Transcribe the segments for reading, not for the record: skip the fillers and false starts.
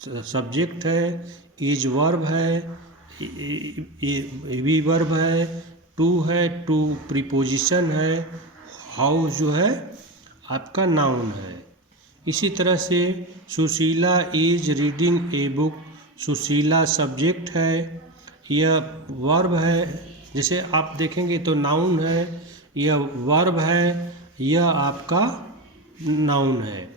Subject है, is verb है, we verb है, टू है, टू प्रीपोजिशन है, हाउ जो है आपका नाउन है। इसी तरह से Sushila is reading a book, Sushila subject है, यह वर्ब है। जैसे आप देखेंगे तो नाउन है, यह वर्ब है, यह आपका नाउन है।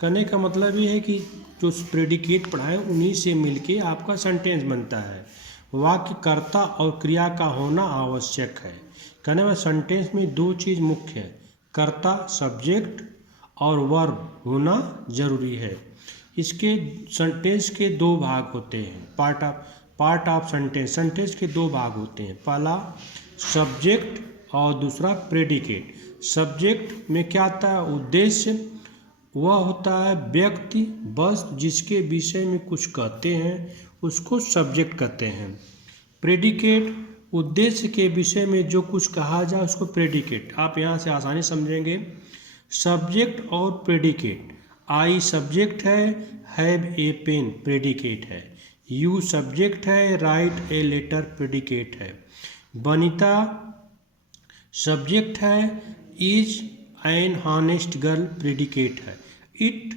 कहने का मतलब ये है कि जो प्रेडिकेट पढ़ा है उन्हीं से मिलके आपका सेंटेंस बनता है। वाक्य कर्ता और क्रिया का होना आवश्यक है। कहने में सेंटेंस में दो चीज़ मुख्य है, कर्ता सब्जेक्ट और वर्ब होना जरूरी है। इसके सेंटेंस के दो भाग होते हैं, पार्ट ऑफ सेंटेंस। सेंटेंस के दो भाग होते हैं, पहला सब्जेक्ट और दूसरा प्रेडिकेट। सब्जेक्ट में क्या आता है, उद्देश्य, वह होता है व्यक्ति वस्तु जिसके विषय में कुछ कहते हैं उसको सब्जेक्ट कहते हैं। प्रेडिकेट उद्देश्य के विषय में जो कुछ कहा जाए उसको प्रेडिकेट। आप यहाँ से आसानी समझेंगे। सब्जेक्ट और प्रेडिकेट, आई सब्जेक्ट है, हैव ए पेन प्रेडिकेट है, यू सब्जेक्ट है, राइट ए लेटर प्रेडिकेट है, वनिता सब्जेक्ट है, is an honest girl predicate है, इट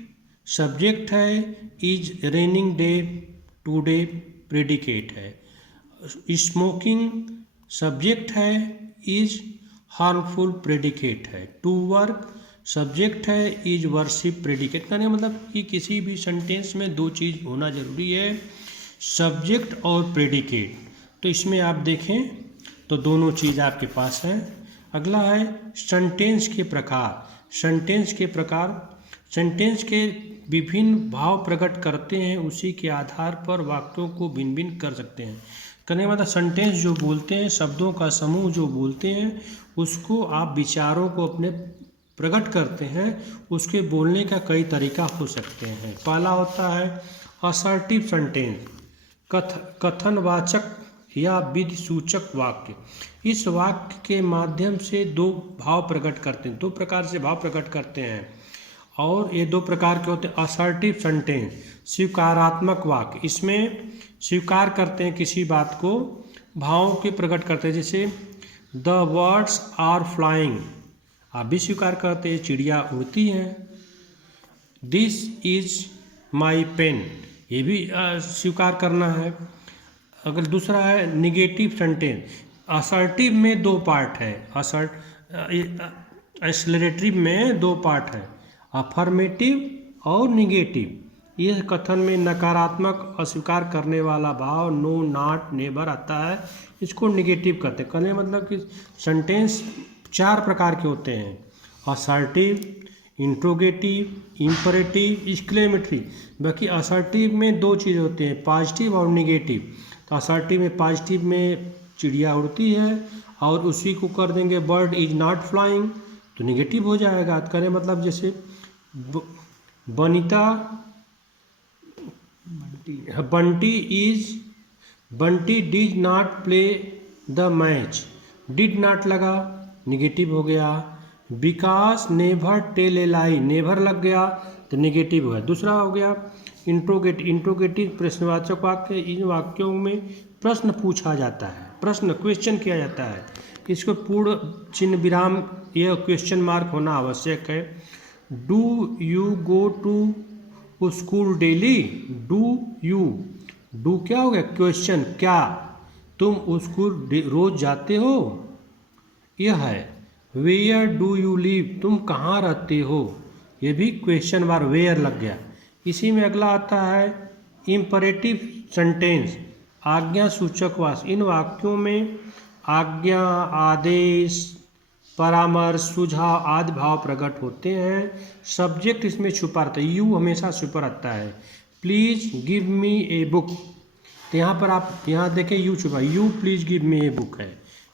सब्जेक्ट है, is raining day today predicate है, स्मोकिंग सब्जेक्ट है, इज हार्मफुल प्रेडिकेट है, टू वर्क सब्जेक्ट है, इज वर्शिप प्रेडिकेट। कहने मतलब कि किसी भी सेंटेंस में दो चीज़ होना जरूरी है, सब्जेक्ट और प्रेडिकेट। तो इसमें आप देखें तो दोनों चीज़ आपके पास है। अगला है सेंटेंस के प्रकार। सेंटेंस के प्रकार, सेंटेंस के विभिन्न भाव प्रकट करते हैं, उसी के आधार पर वाक्यों को भिन्न भिन्न कर सकते हैं। कहने मतलब सेंटेंस जो बोलते हैं, शब्दों का समूह जो बोलते हैं, उसको आप विचारों को अपने प्रकट करते हैं, उसके बोलने का कई तरीका हो सकते हैं। पहला होता है असर्टिव सेंटेंस, कथनवाचक या विधिसूचक वाक्य। इस वाक्य के माध्यम से दो भाव प्रकट करते हैं, दो प्रकार से भाव प्रकट करते हैं, और ये दो प्रकार के होते हैं। असर्टिव सेंटेंस स्वीकारात्मक वाक्य, इसमें स्वीकार करते हैं किसी बात को, भावों के प्रकट करते हैं। जैसे द बर्ड्स आर फ्लाइंग, आप भी स्वीकार करते हैं चिड़िया उड़ती है। दिस इज माई पेन, ये भी स्वीकार करना है। अगर दूसरा है निगेटिव सेंटेंस, असर्टिव में दो पार्ट है, एक्सप्लेनेटरी में दो पार्ट है, अफर्मेटिव और निगेटिव। यह कथन में नकारात्मक अस्वीकार करने वाला भाव नो नॉट नेवर आता है, इसको निगेटिव कहते हैं। कहने मतलब कि सेंटेंस चार प्रकार के होते हैं, असर्टिव, इंट्रोगेटिव, इम्परेटिव, एक्सक्लेमेटरी। बाकी असर्टिव में दो चीज़ होते हैं, पॉजिटिव और निगेटिव। तो असर्टिव में पॉजिटिव में चिड़िया उड़ती है और उसी को कर देंगे बर्ड इज नॉट फ्लाइंग, तो निगेटिव हो जाएगा। तो कहने मतलब जैसे Bunty did not play the match, did not लगा निगेटिव हो गया। Vikas never tell a lie, never लग गया तो निगेटिव हुआ। दूसरा हो गया इंट्रोगेटिव प्रश्नवाचक वाक्य। इन वाक्यों में प्रश्न पूछा जाता है, प्रश्न क्वेश्चन किया जाता है, इसको पूर्ण चिन्ह विराम यह क्वेश्चन मार्क होना आवश्यक है। Do you go to school daily, do क्या हो गया क्वेश्चन, क्या तुम स्कूल रोज जाते हो, यह है। वेयर डू यू लिव, तुम कहाँ रहते हो, यह भी क्वेश्चन मार्क वेयर लग गया। इसी में अगला आता है इम्परेटिव सेंटेंस, आज्ञा सूचक वाक्य। इन वाक्यों में आज्ञा, आदेश, परामर्श, सुझाव आदि भाव प्रकट होते हैं। सब्जेक्ट इसमें छुपा रहता है, यू हमेशा छुपा रहता है। Please give me a book, तो यहाँ पर आप यहाँ देखें यू छुपा, you please give me a book है।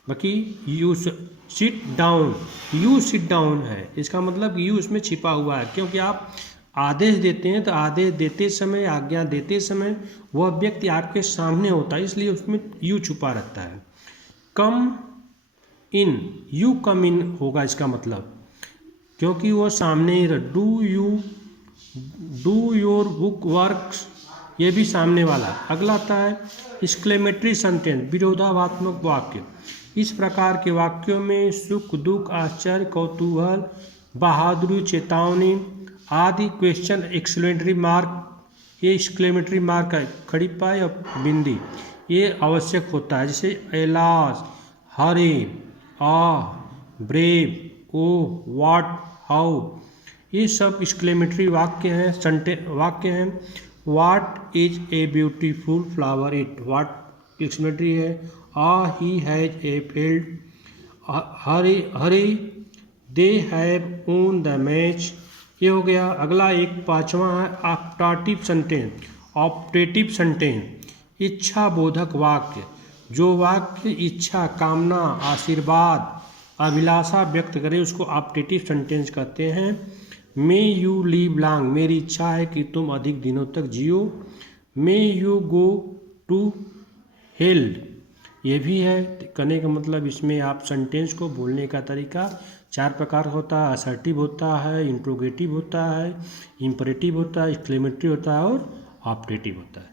बाकी you sit down, you sit down है, इसका मतलब यू इसमें छिपा हुआ है, क्योंकि आप आदेश देते हैं तो आदेश देते समय, आज्ञा देते समय वह व्यक्ति आपके सामने होता है, इसलिए उसमें यू छुपा रहता है। कम इन, यू कम इन होगा इसका मतलब, क्योंकि वो सामने ही। डू योर बुक वर्क्स ये भी सामने वाला। अगला आता है एक्सक्लेमेटरी सेंटेंस, विरोधाभासक वाक्य। इस प्रकार के वाक्यों में सुख, दुख, आश्चर्य, कौतूहल, बहादुरी, चेतावनी आदि क्वेश्चन एक्सक्लेमेटरी मार्क, ये एक्सक्लेमेटरी मार्क है, खड़ी पाई और बिंदी, ये आवश्यक होता है। जैसे alas, hurray, brave, O, what, how, ये सब एक्सक्लेमेटरी वाक्य हैं। What is a beautiful flower, it, what exclamatory है। He has a field, hurray they have won the match, ये हो गया। अगला एक पांचवा है ऑप्टेटिव सेंटेंस। ऑप्टेटिव सेंटेंस इच्छा बोधक वाक्य, जो वाक्य इच्छा, कामना, आशीर्वाद, अभिलाषा व्यक्त करे उसको ऑप्टेटिव सेंटेंस कहते हैं। मे यू लिव लॉन्ग, मेरी इच्छा है कि तुम अधिक दिनों तक जियो। May you go to hell, ये भी है। कहने का मतलब इसमें आप सेंटेंस को बोलने का तरीका 4 प्रकार होता है। असर्टिव होता है, इंट्रोगेटिव होता है, इंपरेटिव होता है, एक्सक्लेमेटरी होता है और ऑप्टेटिव होता है।